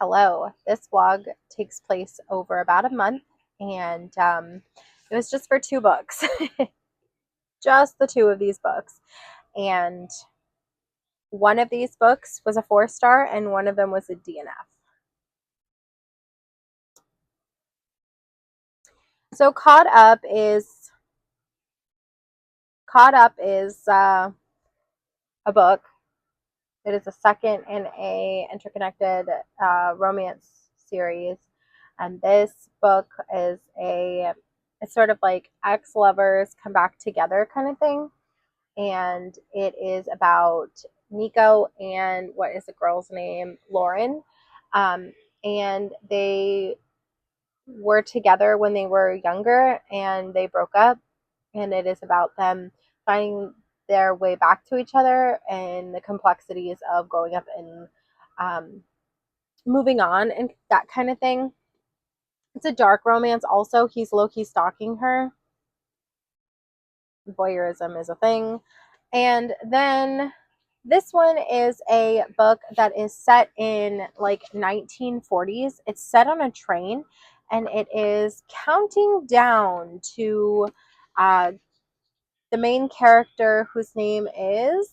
Hello, this vlog takes place over about a month, and it was just for 2 books. Just the 2 of these books. And one of these books was a 4-star and one of them was a DNF. So Caught Up is a book. It is a second in a interconnected romance series, and this book is it's sort of like ex-lovers come back together kind of thing, and it is about Nico and what is the girl's name, Lauren, and they were together when they were younger and they broke up, and it is about them finding their way back to each other and the complexities of growing up and moving on and that kind of thing. It's a dark romance also. He's low-key stalking her. Voyeurism is a thing. And then this one is a book that is set in like 1940s. It's set on a train, and it is counting down to the main character, whose name is,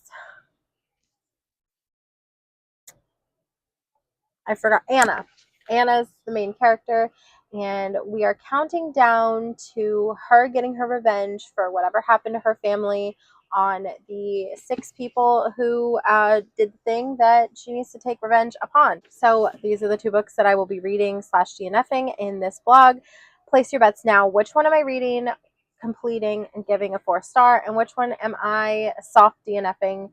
I forgot, Anna. Anna's the main character, and we are counting down to her getting her revenge for whatever happened to her family on the 6 people who did the thing that she needs to take revenge upon. So these are the 2 books that I will be reading / DNFing in this vlog. Place your bets now. Which one am I reading, completing, and giving a 4-star, and which one am I soft DNFing,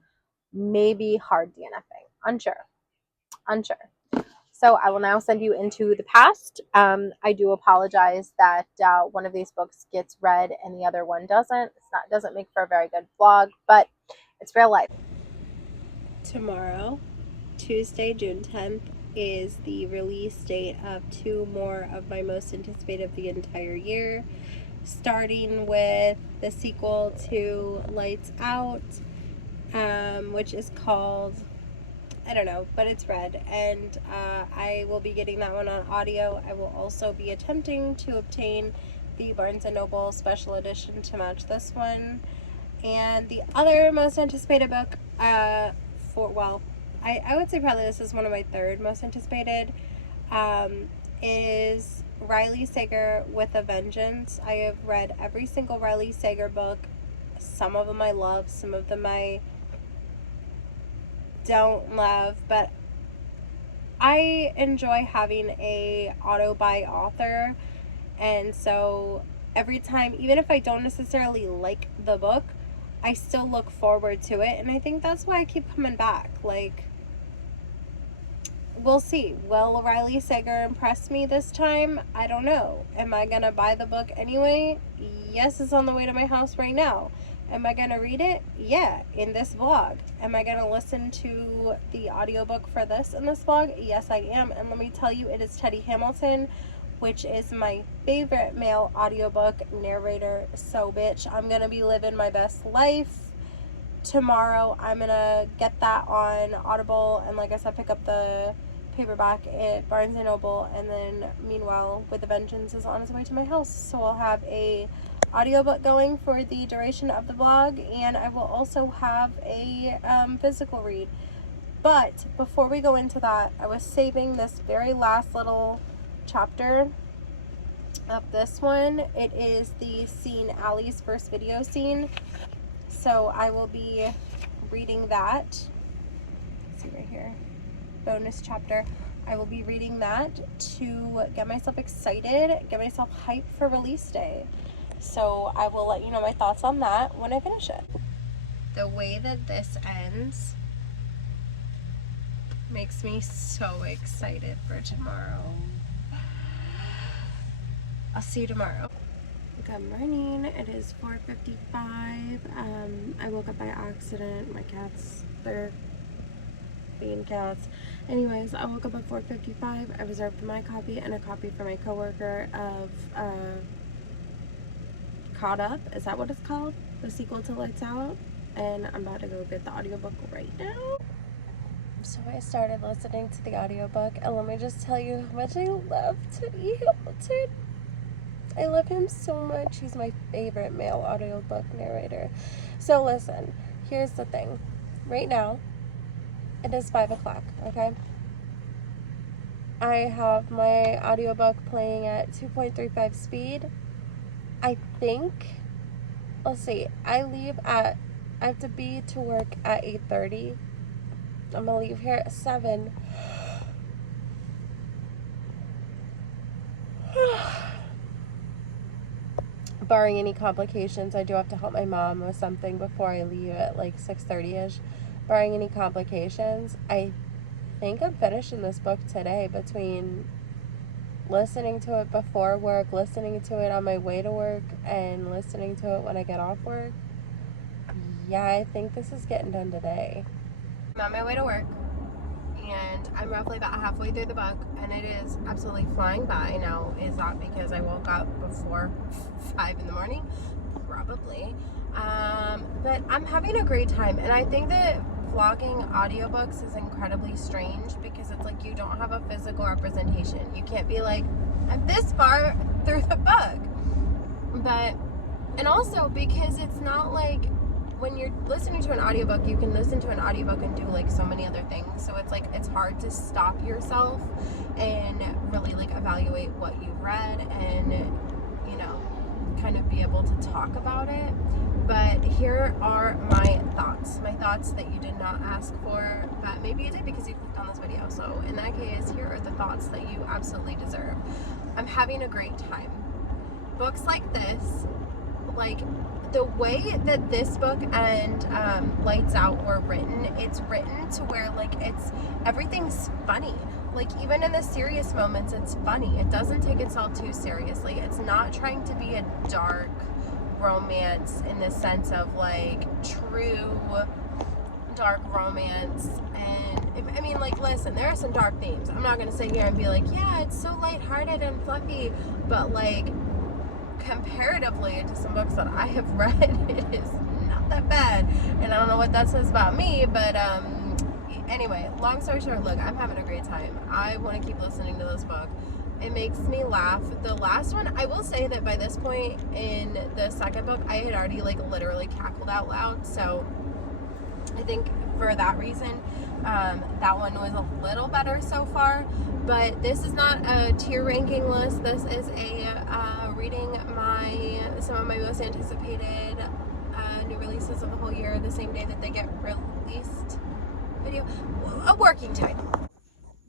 maybe hard DNFing? Unsure. So I will now send you into the past. I do apologize that one of these books gets read and the other one doesn't. Doesn't make for a very good vlog, but it's real life. Tomorrow, Tuesday, June 10th, is the release date of 2 more of my most anticipated of the entire year, starting with the sequel to Lights Out, which is called, I don't know, but it's red, and I will be getting that one on audio. I will also be attempting to obtain the Barnes & Noble special edition to match this one. And the other most anticipated book, I would say probably this is one of my 3rd most anticipated, is Riley Sager with a Vengeance. I have read every single Riley Sager book. Some of them I love, some of them I don't love, but I enjoy having a auto by author, and so every time, even if I don't necessarily like the book, I still look forward to it, and I think that's why I keep coming back. Like, we'll see. Will Riley Sager impress me this time? I don't know. Am I gonna buy the book anyway? Yes, it's on the way to my house right now. Am I going to read it? Yeah, in this vlog. Am I going to listen to the audiobook for this in this vlog? Yes, I am. And let me tell you, it is Teddy Hamilton, which is my favorite male audiobook narrator. So, bitch, I'm going to be living my best life. Tomorrow, I'm going to get that on Audible. And like I said, pick up the paperback at Barnes & Noble. And then, meanwhile, With a Vengeance is on its way to my house. So, I'll have a audiobook going for the duration of the vlog, and I will also have a physical read. But before we go into that, I was saving this very last little chapter of this one. It is the scene, Allie's first video scene, so I will be reading that. Let's see right here, bonus chapter. I will be reading that to get myself excited, get myself hyped for release day. So I will let you know my thoughts on that when I finish it. The way that this ends makes me so excited for tomorrow. I'll see you tomorrow. Good morning. It is 4:55. I woke up by accident. My cats, they're being cats. Anyways, I woke up at 4:55. I reserved my copy and a copy for my coworker of Caught Up. Is that what it's called? The sequel to Lights Out? and I'm about to go get the audiobook right now. So I started listening to the audiobook, and let me just tell you how much I love Teddy Hamilton. I love him so much. He's my favorite male audiobook narrator. So listen, here's the thing. Right now, it is 5 o'clock, okay? I have my audiobook playing at 2.35 speed. I think, let's see, I have to be to work at 8:30. I'm gonna leave here at 7. Barring any complications, I do have to help my mom with something before I leave at like 6:30ish. Barring any complications, I think I'm finishing this book today, between listening to it before work, listening to it on my way to work, and listening to it when I get off work. Yeah, I think this is getting done today. I'm on my way to work, and I'm roughly about halfway through the book, and it is absolutely flying by. Now, is that because I woke up before 5 in the morning? Probably. But I'm having a great time, and I think that vlogging audiobooks is incredibly strange because it's like you don't have a physical representation. You can't be like, I'm this far through the book. And also because it's not like, when you're listening to an audiobook, you can listen to an audiobook and do like so many other things. So it's like, it's hard to stop yourself and really like evaluate what you've read and, you know, kind of be able to talk about it. But here are my thoughts that you did not ask for, but maybe you did because you clicked on this video. So in that case, here are the thoughts that you absolutely deserve. I'm having a great time. Books like this, like the way that this book and Lights Out were written, it's written to where like everything's funny. Like even in the serious moments, it's funny. It doesn't take itself too seriously. It's not trying to be a dark romance in the sense of like true dark romance. And I mean, like, listen, there are some dark themes. I'm not gonna sit here and be like, yeah, it's so lighthearted and fluffy, but like comparatively to some books that I have read, it is not that bad. And I don't know what that says about me, but anyway, long story short, look, I'm having a great time. I want to keep listening to this book. It makes me laugh. The last one, I will say that by this point in the second book, I had already like literally cackled out loud. So I think for that reason, that one was a little better so far. But this is not a tier ranking list. This is a reading some of my most anticipated new releases of the whole year the same day that they get released video. A working title.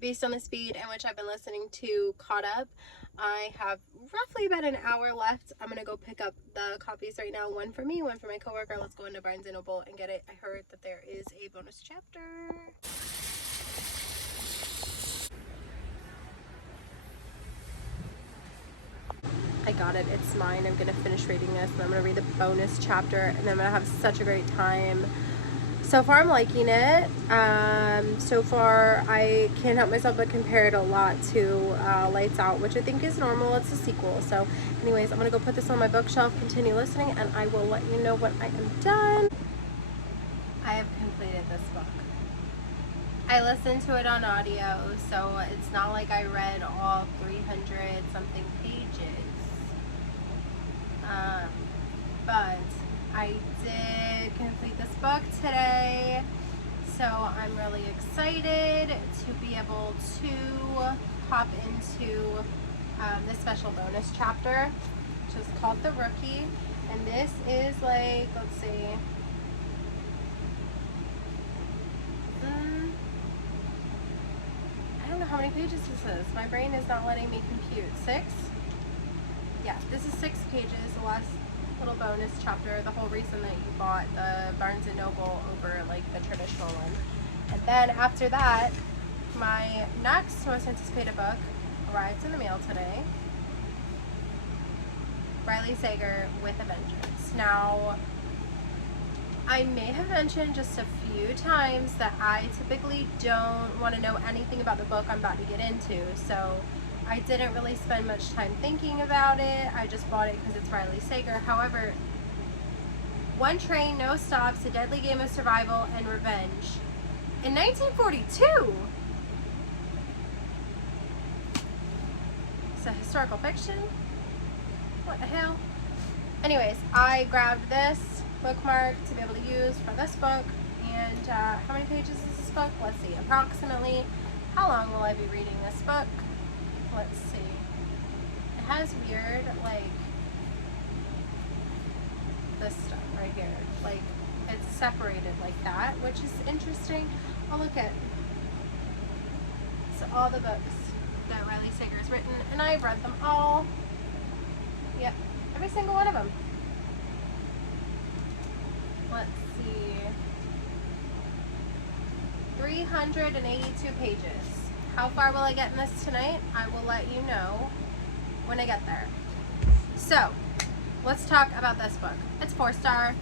Based on the speed in which I've been listening to Caught Up, I have roughly about an hour left. I'm gonna go pick up the copies right now. One for me, one for my coworker. Let's go into Barnes & Noble and get it. I heard that there is a bonus chapter. I got it. It's mine. I'm gonna finish reading this, and I'm gonna read the bonus chapter, and I'm gonna have such a great time. So far, I'm liking it. So far, I can't help myself but compare it a lot to Lights Out, which I think is normal. It's a sequel. So anyways, I'm going to go put this on my bookshelf, continue listening, and I will let you know when I am done. I have completed this book. I listened to it on audio, so it's not like I read all 300 something pages. But I did complete this book today, so I'm really excited to be able to hop into this special bonus chapter, which is called The Rookie. And this is like, let's see, I don't know how many pages this is. My brain is not letting me compute. 6? Yeah, this is 6 pages. The last little bonus chapter, the whole reason that you bought the Barnes & Noble over like the traditional one. And then after that, my next most anticipated book arrives in the mail today. Riley Sager with a Vengeance. Now, I may have mentioned just a few times that I typically don't want to know anything about the book I'm about to get into, so I didn't really spend much time thinking about it. I just bought it because it's Riley Sager. However, One Train, No Stops, A Deadly Game of Survival and Revenge. In 1942! It's a historical fiction? What the hell? Anyways, I grabbed this bookmark to be able to use for this book. And how many pages is this book? Let's see. Approximately, how long will I be reading this book? Let's see. It has weird, like, this stuff right here. Like, it's separated like that, which is interesting. Oh, look at. So all the books that Riley Sager has written, and I've read them all. Yep, every single one of them. Let's see. 382 pages. How far will I get in this tonight? I will let you know when I get there. So, let's talk about this book. It's 4-star.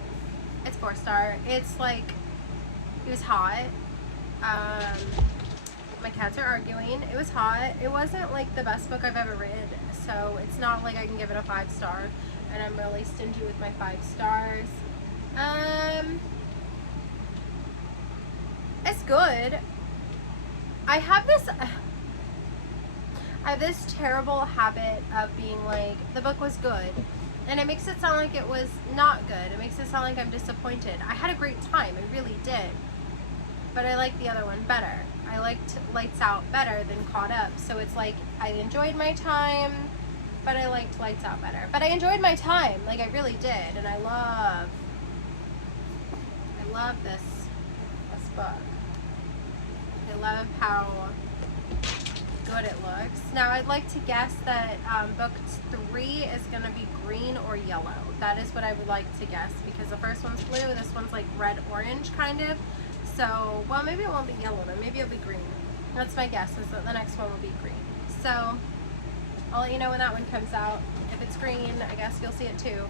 It's 4-star. It's like, it was hot. My cats are arguing. It was hot. It wasn't like the best book I've ever read, so it's not like I can give it a 5-star, and I'm really stingy with my 5 stars. It's good. I have this terrible habit of being like, the book was good, and it makes it sound like it was not good. It makes it sound like I'm disappointed. I had a great time, I really did, but I liked the other one better. I liked Lights Out better than Caught Up, so it's like I enjoyed my time, but I liked Lights Out better. But I enjoyed my time, like I really did, and I love this book. I love how good it looks. Now I'd like to guess that book 3 is going to be green or yellow. That is what I would like to guess, because the first one's blue, this one's like red-orange kind of. So, well, maybe it won't be yellow then, maybe it'll be green. That's my guess, is that the next one will be green. So, I'll let you know when that one comes out. If it's green, I guess you'll see it too.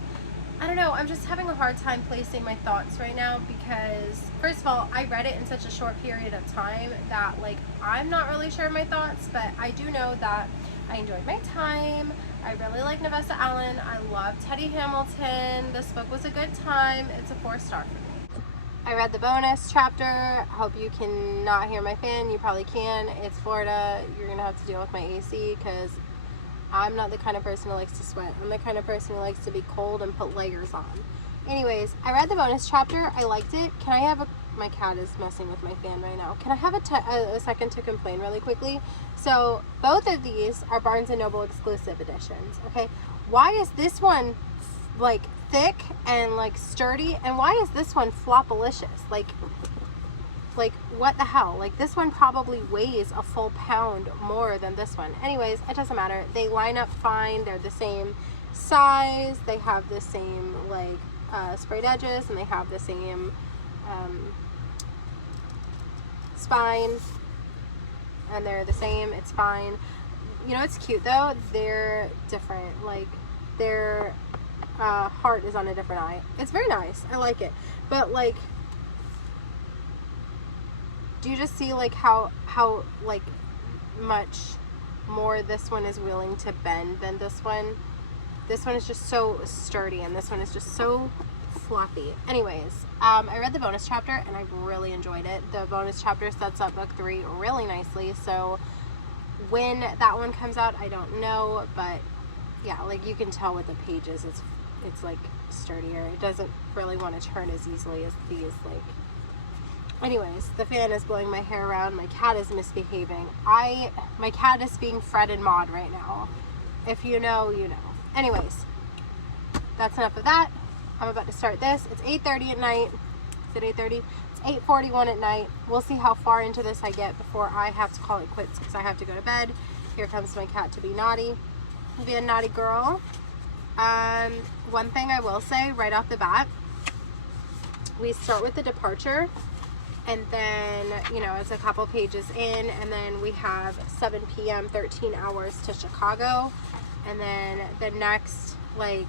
I don't know, I'm just having a hard time placing my thoughts right now because, first of all, I read it in such a short period of time that, like, I'm not really sure of my thoughts, but I do know that I enjoyed my time. I really like Nevessa Allen. I love Teddy Hamilton. This book was a good time. It's a 4-star for me. I read the bonus chapter. I hope you can not hear my fan. You probably can. It's Florida. You're going to have to deal with my AC because I'm not the kind of person who likes to sweat. I'm the kind of person who likes to be cold and put layers on. Anyways, I read the bonus chapter. I liked it. Can I have my cat is messing with my fan right now. Can I have a second to complain really quickly? So both of these are Barnes & Noble exclusive editions. Okay. Why is this one like thick and like sturdy, and why is this one flopalicious? Like what the hell? Like, this one probably weighs a full pound more than this one. Anyways, it doesn't matter. They line up fine. They're the same size. They have the same like sprayed edges, and they have the same spine, and they're the same. It's fine. You know, it's cute though. They're different. Like, their heart is on a different eye. It's very nice. I like it. But like, do you just see like how like much more this one is willing to bend than this one? This one is just so sturdy, and this one is just so floppy. Anyways, I read the bonus chapter and I really enjoyed it. The bonus chapter sets up book 3 really nicely. So when that one comes out, I don't know, but yeah, like you can tell with the pages, it's like sturdier. It doesn't really want to turn as easily as these. Like, anyways, the fan is blowing my hair around. My cat is misbehaving. My cat is being Fred and Maude right now. If you know, you know. Anyways, that's enough of that. I'm about to start this. It's 8:30 at night. Is it 8:30? It's 8:41 at night. We'll see how far into this I get before I have to call it quits because I have to go to bed. Here comes my cat to be naughty. Be a naughty girl. One thing I will say right off the bat, we start with the departure, and then, you know, it's a couple pages in, and then we have 7 p.m., 13 hours to Chicago, and then the next, like,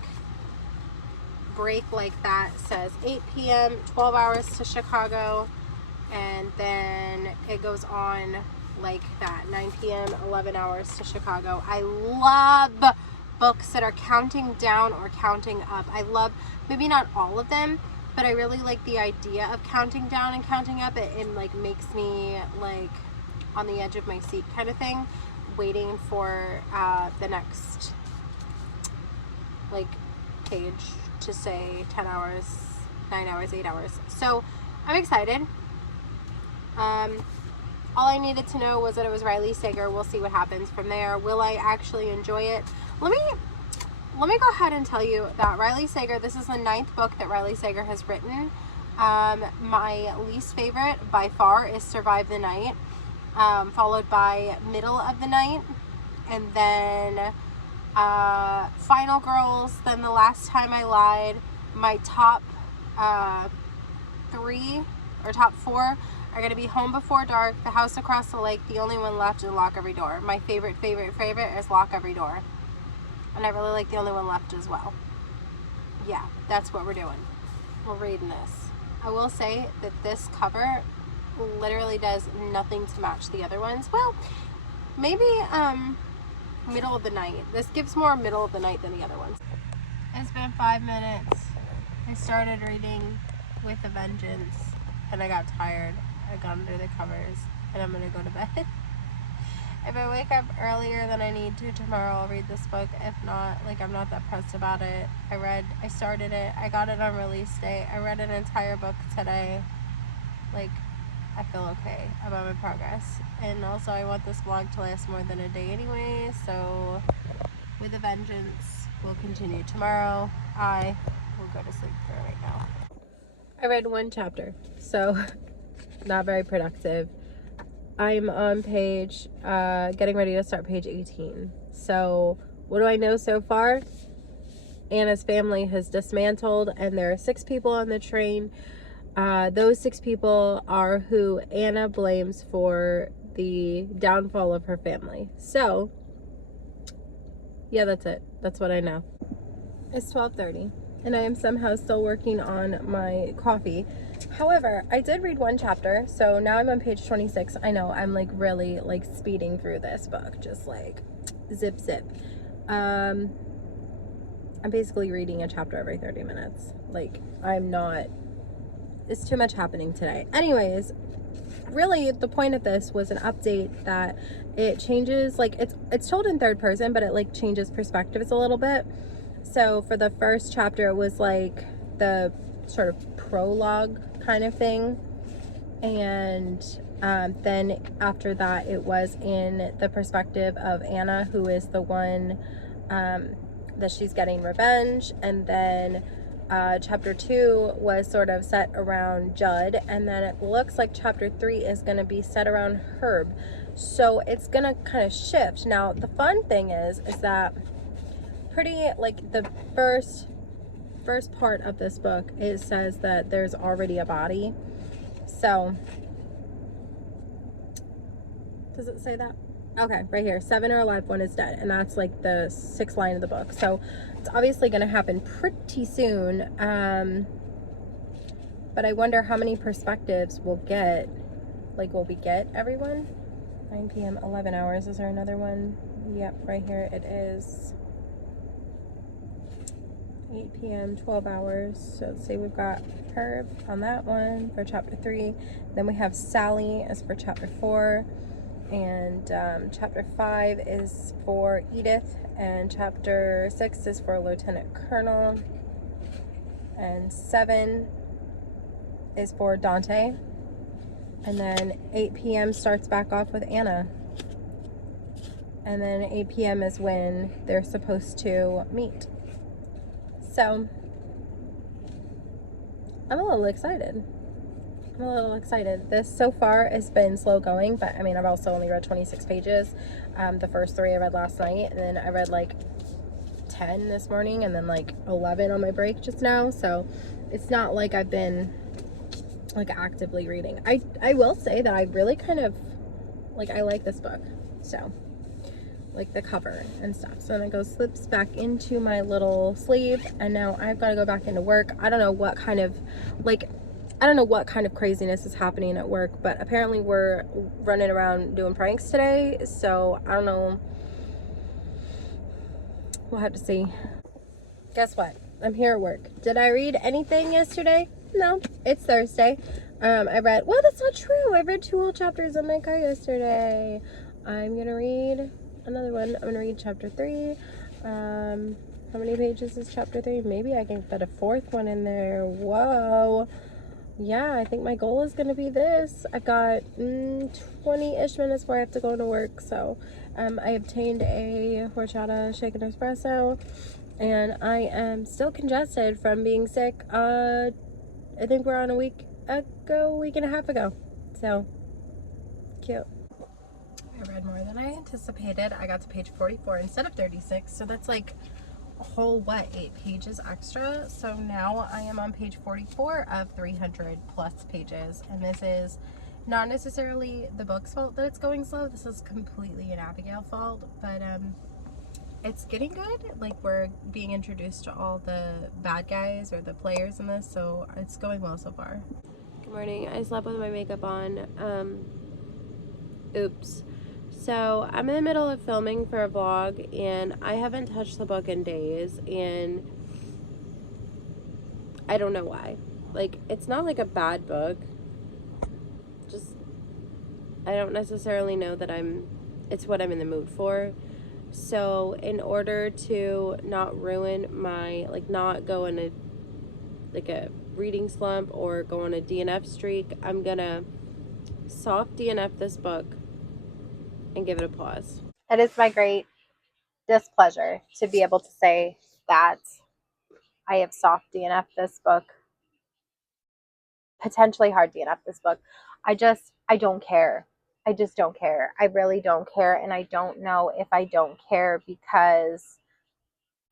break like that says 8 p.m., 12 hours to Chicago, and then it goes on like that, 9 p.m., 11 hours to Chicago. I love books that are counting down or counting up. I love, maybe not all of them, but I really like the idea of counting down and counting up. It like makes me like on the edge of my seat kind of thing, waiting for the next like page to say 10 hours, 9 hours, 8 hours. So I'm excited. All I needed to know was that it was Riley Sager. We'll see what happens from there. Will I actually enjoy it? Let me go ahead and tell you that Riley Sager, this is the 9th book that Riley Sager has written. My least favorite by far is Survive the Night, followed by Middle of the Night, and then Final Girls, then The Last Time I Lied. My top 3 or top 4 are going to be Home Before Dark, The House Across the Lake, The Only One Left, and Lock Every Door. My favorite is Lock Every Door. And I really like The Only One Left as well. Yeah, that's what we're doing. We're reading this. I will say that this cover literally does nothing to match the other ones. Well, maybe Middle of the Night. This gives more Middle of the Night than the other ones. It's been 5 minutes. I started reading with a vengeance and I got tired. I got under the covers and I'm gonna go to bed. If I wake up earlier than I need to tomorrow, I'll read this book. If not, like, I'm not that pressed about it. I started it, I got it on release day. I read an entire book today. Like, I feel okay about my progress. And also I want this vlog to last more than a day anyway, so with a vengeance, we'll continue tomorrow. I will go to sleep for right now. I read 1 chapter, so not very productive. I'm on page, getting ready to start page 18. So what do I know so far? Anna's family has dismantled and there are 6 people on the train. Those 6 people are who Anna blames for the downfall of her family. So yeah, that's it. That's what I know. It's 12:30 and I am somehow still working on my coffee. However, I did read 1 chapter, so now I'm on page 26. I know, I'm like really like speeding through this book, just like zip zip. I'm basically reading a chapter every 30 minutes. Like, it's too much happening today. Anyways, really the point of this was an update that it changes, like it's told in 3rd person, but it like changes perspectives a little bit. So for the first chapter, it was like the sort of prologue kind of thing, and then after that it was in the perspective of Anna, who is the one that she's getting revenge, and then chapter 2 was sort of set around Judd, and then it looks like chapter 3 is going to be set around Herb. So it's going to kind of shift. Now the fun thing is that pretty like the first part of this book, it says that there's already a body. So does it say that? Okay, right here, 7 are alive, 1 is dead, and that's like the 6th line of the book. So it's obviously going to happen pretty soon. But I wonder how many perspectives we'll get. Like, will we get everyone? 9 p.m. 11 hours. Is there another one? Yep, right here it is. 8 p.m. 12 hours. So let's see, we've got Herb on that one for chapter 3. Then we have Sally as for chapter 4. And chapter 5 is for Edith. And chapter 6 is for Lieutenant Colonel. And 7 is for Dante. And then 8 p.m. starts back off with Anna. And then 8 p.m. is when they're supposed to meet. So I'm a little excited. This so far has been slow going, but I mean, I've also only read 26 pages. The first 3 I read last night, and then I read like 10 this morning, and then like 11 on my break just now. So it's not like I've been like actively reading. I will say that I really kind of like, I like this book. So like the cover and stuff. So then it goes, slips back into my little sleeve, and now I've got to go back into work. I don't know what kind of craziness is happening at work, but apparently we're running around doing pranks today. So I don't know. We'll have to see. Guess what? I'm here at work. Did I read anything yesterday? No, it's Thursday. Well, that's not true. I read 2 whole chapters in my car yesterday. I'm gonna read another one. I'm gonna read chapter 3. How many pages is chapter 3? Maybe I can fit a 4th one in there. Whoa. Yeah, I think my goal is gonna be this. I've got 20-ish minutes before I have to go to work, so I obtained a horchata shaken espresso, and I am still congested from being sick. I think we're on a week and a half ago. So, cute. I read more than I anticipated. I got to page 44 instead of 36, so that's like a whole, 8 pages extra. So now I am on page 44 of 300 plus pages, and this is not necessarily the book's fault that it's going slow. This is completely an Abigail fault, but it's getting good. Like, we're being introduced to all the bad guys or the players in this, so it's going well so far. Good morning. I slept with my makeup on. Oops. So I'm in the middle of filming for a vlog, and I haven't touched the book in days, and I don't know why. Like, it's not like a bad book. Just, I don't necessarily know that it's what I'm in the mood for. So in order to not ruin my, not go in a reading slump or go on a DNF streak, I'm gonna soft DNF this book and give it a pause. It is my great displeasure to be able to say that I have soft DNF this book, potentially hard DNF this book. I don't care. I just don't care. I really don't care, and I don't know if I don't care because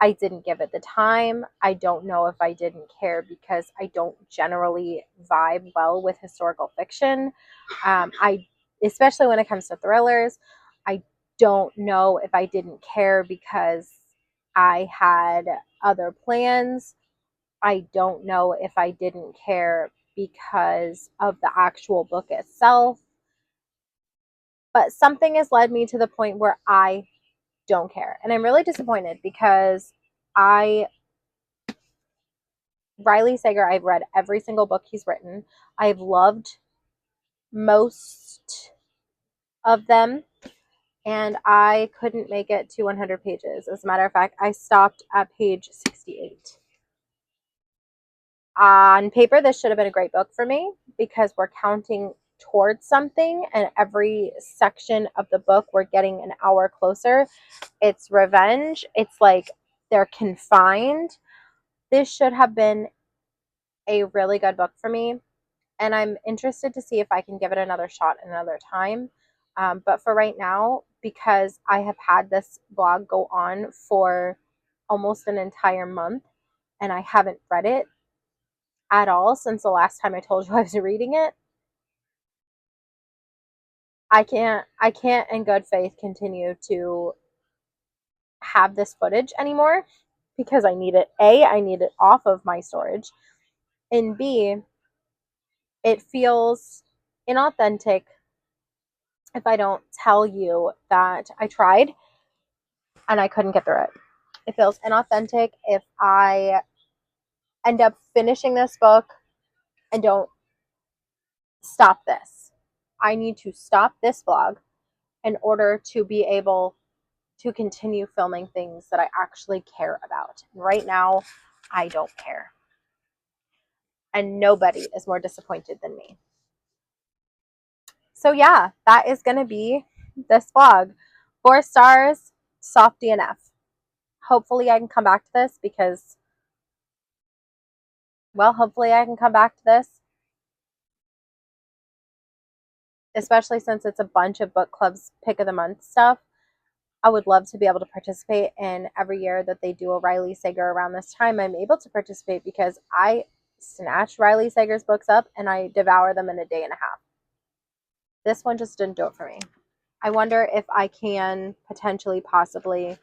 I didn't give it the time. I don't know if I didn't care because I don't generally vibe well with historical fiction. Especially when it comes to thrillers, I don't know if I didn't care because I had other plans. I don't know if I didn't care because of the actual book itself. But something has led me to the point where I don't care. And I'm really disappointed because Riley Sager, I've read every single book he's written. I've loved most of them, and I couldn't make it to 100 pages. As a matter of fact, I stopped at page 68. On paper, this should have been a great book for me because we're counting towards something, and every section of the book we're getting an hour closer. It's revenge. It's like they're confined. This should have been a really good book for me, and I'm interested to see if I can give it another shot another time. But for right now, because I have had this blog go on for almost an entire month and I haven't read it at all since the last time I told you I was reading it, I can't in good faith continue to have this footage anymore because I need it. A, I need it off of my storage, and B, it feels inauthentic if I don't tell you that I tried and I couldn't get through it. It feels inauthentic if I end up finishing this book and don't stop this. I need to stop this vlog in order to be able to continue filming things that I actually care about. Right now, I don't care. And nobody is more disappointed than me. So yeah, that is going to be this vlog. 4 stars, soft DNF. Hopefully I can come back to this because, hopefully I can come back to this, especially since it's a bunch of book clubs pick of the month stuff. I would love to be able to participate, and every year that they do a Riley Sager around this time, I'm able to participate because I snatch Riley Sager's books up and I devour them in a day and a half. This one just didn't do it for me. I wonder if I can potentially, possibly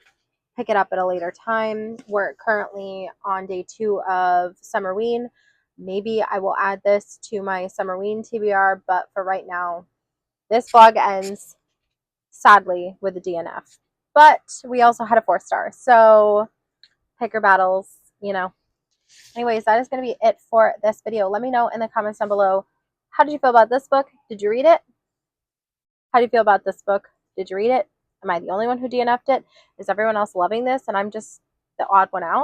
pick it up at a later time. We're currently on day 2 of Summerween. Maybe I will add this to my Summerween TBR, but for right now, this vlog ends, sadly, with a DNF. But we also had a 4 star, so picker battles, Anyways, that is going to be it for this video. Let me know in the comments down below, how did you feel about this book? Did you read it? How do you feel about this book? Did you read it? Am I the only one who DNF'd it? Is everyone else loving this and I'm just the odd one out?